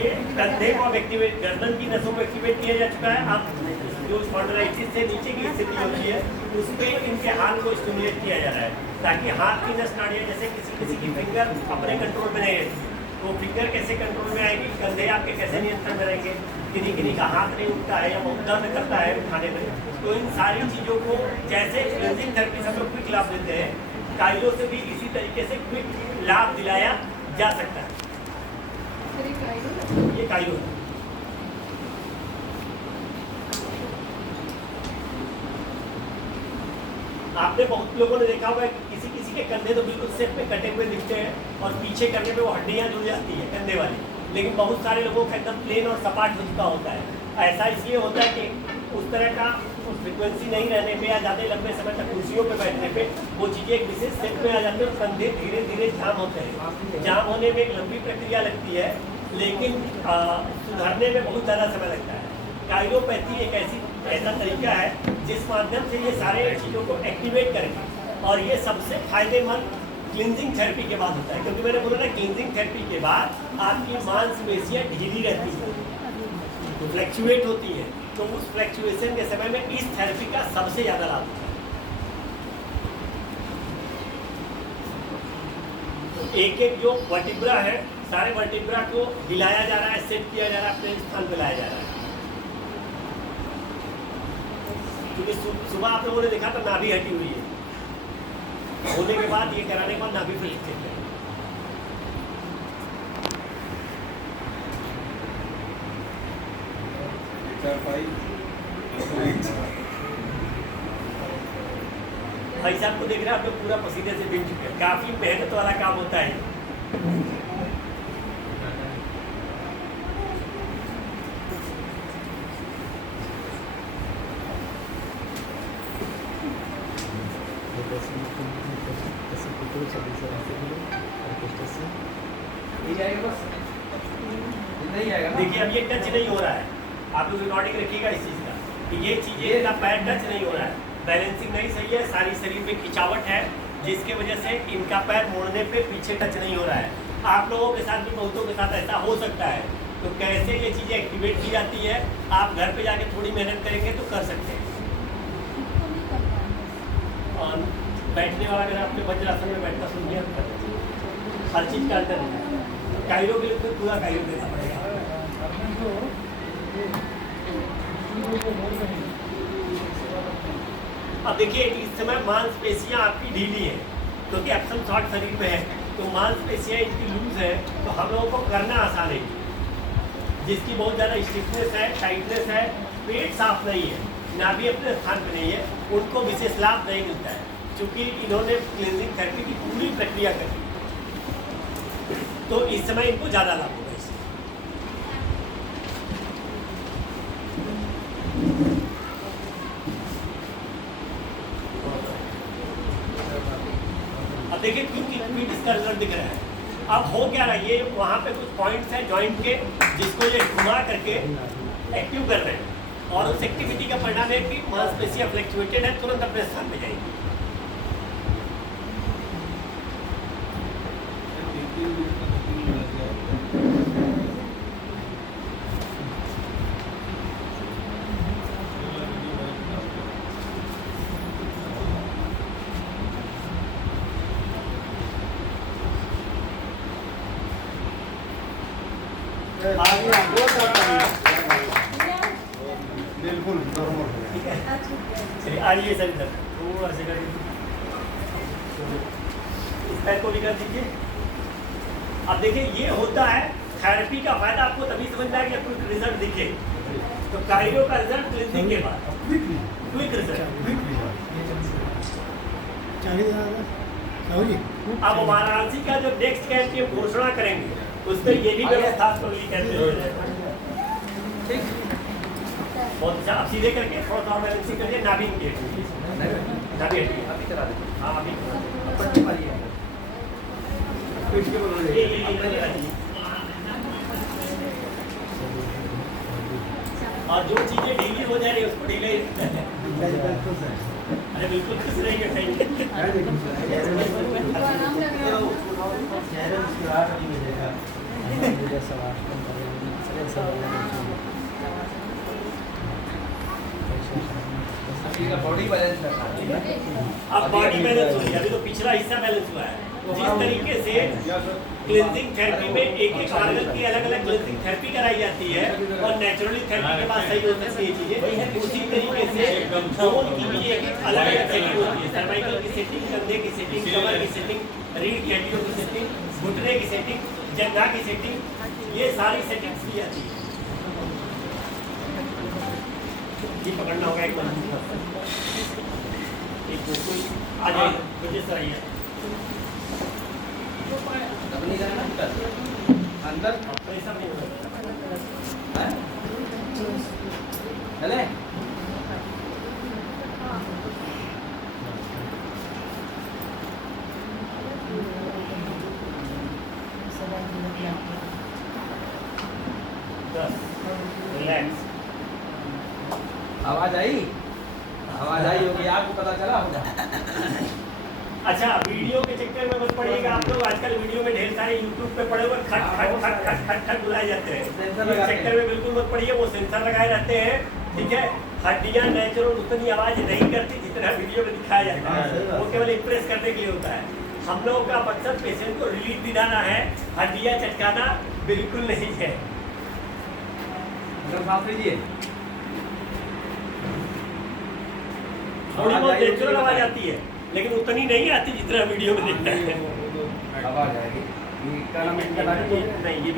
ये कंधे को अब एक्टिवेट, गर्दन की नसों को एक्टिवेट किया जा चुका है। अब जो स्पॉन्डिलाइटिस से नीचे की स्थिति होती है उस पर इनके हाथ को स्टिमुलेट किया जा रहा है ताकि हाथ की नस नाड़ियाँ, जैसे किसी की फिंगर अपने कंट्रोल में नहीं रहती, तो फिंगर कैसे कंट्रोल में आएगी, कंधे आपके कैसे नियंत्रण में रहेंगे, किन्हीं का हाथ नहीं उठता है या बहुत दर्द करता है उठाने में। तो इन सारी चीज़ों को जैसे क्लींजिंग थेरेपी से हम लोग क्विक लाभ देते हैं, काइलो से भी इसी तरीके से क्विक लाभ दिलाया जा सकता है। ये काइलो है। आपने बहुत लोगों ने देखा होगा कि किसी किसी के कंधे तो बिल्कुल सेफ में कटे हुए दिखते हैं और पीछे करने पे वो हड्डियां जुड़ जाती है कंधे वाली, लेकिन बहुत सारे लोगों का एकदम प्लेन और सपाट हो चुका होता है। ऐसा इसलिए होता है कि उस तरह का फ्रिक्वेंसी नहीं रहने पे या ज़्यादा लंबे समय तक कुर्सियों पे बैठने पे वो चीज़ें एक विशेष सेट में आ जाती है और कंधे धीरे धीरे जाम होते हैं। जाम होने में एक लंबी प्रक्रिया लगती है, लेकिन सुधरने में बहुत ज़्यादा समय लगता है। काइरोपैथी एक ऐसा तरीका है जिस माध्यम से ये सारे चीज़ों को एक्टिवेट करेंगे, और ये सबसे फायदेमंद क्लींजिंग थेरेपी के बाद होता है, क्योंकि मैंने बोला ना क्लींजिंग थेरेपी के बाद आपकी मांसपेशियाँ ढीली रहती हैं, फ्लैक्चुएट होती है, तो उस फ्लैक्चुएशन के समय में इस थेरेपी का सबसे ज़्यादा लाभ होता है। तो एक एक जो वर्टिब्रा है, सारे वर्टिब्रा को हिलाया जा रहा है, सेट किया जा रहा है, अपने स्थान पर लाया जा रहा है। क्योंकि सुबह आप लोगों ने देखा तो नाभि हटी हुई है, होने के बाद ये कराने के बाद नाभि फिर ठीक है। भाई साहब को देख रहे हैं आप लोग पूरा पसीने से भीग चुके हैं, काफी मेहनत वाला काम होता है। देखिए अब ये टच नहीं हो रहा है, आप लोग रिकॉर्डिंग रखिएगा इस चीज़ का कि ये चीज़ें का पैर टच नहीं हो रहा है, बैलेंसिंग नहीं सही है, सारी शरीर में खिंचावट है, जिसके वजह से इनका पैर मोड़ने पे पीछे टच नहीं हो रहा है। आप लोगों के साथ भी बहुतों के साथ ऐसा हो सकता है। तो कैसे ये चीज़ें एक्टिवेट की जाती है, आप घर पे जाके थोड़ी मेहनत करेंगे तो कर सकते हैं। और बैठने वाला अगर आपके वज्रासन में बैठना सुन लिया तो हर चीज़ का अंतर है। काइरो के लिए तो पूरा काइरो देना पड़ेगा। अब देखिए इस समय मांसपेशियां आपकी ढीली है क्योंकि एप्सम शॉर्ट शरीर में है, तो मांसपेशियां इनकी लूज है, तो हम लोगों को करना आसान है। जिसकी बहुत ज़्यादा स्टिफनेस है, टाइटनेस है, पेट साफ नहीं है, नाभि अपने स्थान पर नहीं है, उनको विशेष लाभ नहीं मिलता है, क्योंकि इन्होंने क्लींजिंग थेरेपी की पूरी प्रक्रिया कर दी, तो इस समय इनको ज़्यादा लाभ होगा। अब देखिए क्विक इसका रिजल्ट दिख रहा है। अब हो क्या रहा है, ये वहाँ पे कुछ पॉइंट्स हैं जॉइंट के जिसको ये घुमा करके एक्टिव कर रहे हैं, और उस एक्टिविटी का परिणाम है कि मांसपेशियां फ्लैक्चुएटेड है, तुरंत अपने स्थान पे जाएंगी। बिल्कुल ठीक है, चलिए आइए सर इधर थोड़ा सा इस पैर को भी कर दीजिए। अब देखिए ये होता है थेरेपी का फायदा, आपको तभी समझ में आएगा कि क्विक रिजल्ट दिखे। तो काइरो का रिजल्ट क्लींजिंग के बाद क्विक रिजल्ट। अब वाराणसी का जो नेक्स्ट कैंप की घोषणा करेंगे उसमें ये भी व्यवस्था बहुत अच्छा। अब सीधे करके थोड़ा सा बैलेंसिंग करिए, नाभि नाभि हाँ अभी और जो चीजें ढीली हो जा रही है उसको ढीले। अरे बिल्कुल खुश रहेंगे। बॉडी बैलेंस रखा है, ठीक है। अब बॉडी बैलेंस हो गई, अभी तो पिछला हिस्सा बैलेंस हुआ है। जिस तरीके से क्लिनजिंग थेरेपी में एक एक ऑर्गन की अलग अलग क्लिनजिंग थेरेपी कराई जाती है और नेचुरली थेरेपी के बाद सही हो सकती है चीजें, उसी तरीके से बोन की भी एक एक अलग अलग सेटिंग होती है। सर्वाइकल की सेटिंग, कंधे की सेटिंग, कमर की सेटिंग, रीढ़ की हड्डियों की सेटिंग, घुटने की सेटिंग, जंघा की सेटिंग, ये सारी सेटिंग्स की जाती है। जी पकड़ना होगा एक बार, एक बिल्कुल आ जाइए, मुझे सही है अपनी करना अंदर ऐसा नहीं होगा। हैं? चले रिलैक्स। आवाज आई होगी, आपको पता चला होगा। अच्छा, वीडियो के चक्कर में मत पड़िएगा आप लोग। आजकल वीडियो में ढेर सारे यूट्यूब पे पड़े हुए खट खट खट खट खट खट बुलाए जाते हैं। सेंसर इस लगाते चक्कर में बिल्कुल मत पड़िए, वो सेंसर लगाए रहते हैं, ठीक है। हड्डियां नेचुरल उतनी आवाज नहीं करती जितना वीडियो में दिखाया जाता है, वो केवल इम्प्रेस करने के लिए होता है। हम लोगों का मकसद पेशेंट को रिलीफ दिलाना है, हड्डियां चटकाना बिल्कुल नहीं है। सांस लीजिए, थोड़ी बहुत नेचुरल आवाज आती है, लेकिन उतनी नहीं आती जितना वीडियो में दिखता है। आवाज आएगी। क्या नाम है इनका? नहीं, ये भी